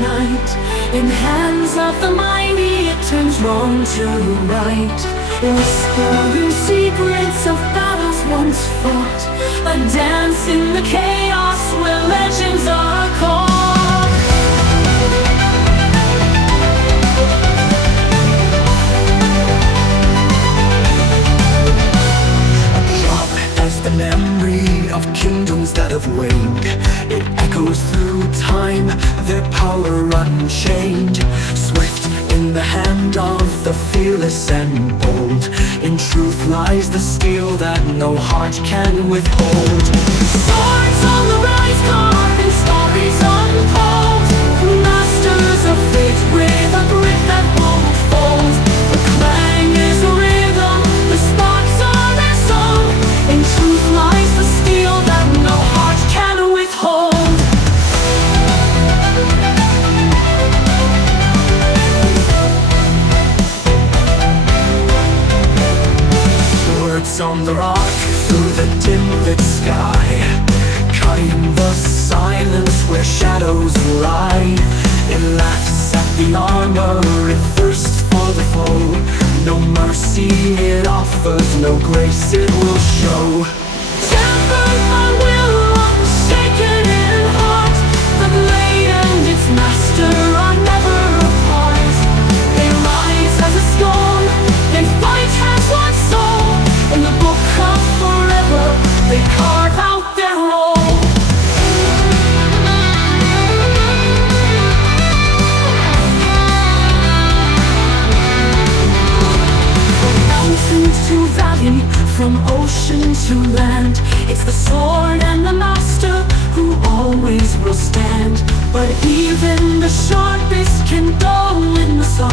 night. In hands of the mighty it turns wrong to right, whispering secrets of battles once fought, a dance in the chaos where legends are caught. The memory of kingdoms that have waned, it echoes through time, their power unchained. Swift in the hand of the fearless and bold, in truth lies the steel that no heart can withhold. Swords on the rise, carving stories untold, masters of fate with a grip that won't fold. The clang is a rhythm, the sparks are their song. In truth lies the steel that no heart can withhold. Words on the rock through the dim lit sky, cutting the silence where shadows lie. It laughs at the armor, it thirsts for the foe. No mercy it offers, no grace it will show. Tempered by will, unshaken in heart, the blade and its master are never apart. They rise as a storm, they fight as one soul. In the book of forever, they carve out their role. To valley, from ocean to land, it's the sword and the master who always will stand. But even the sharpest can dull in the sun.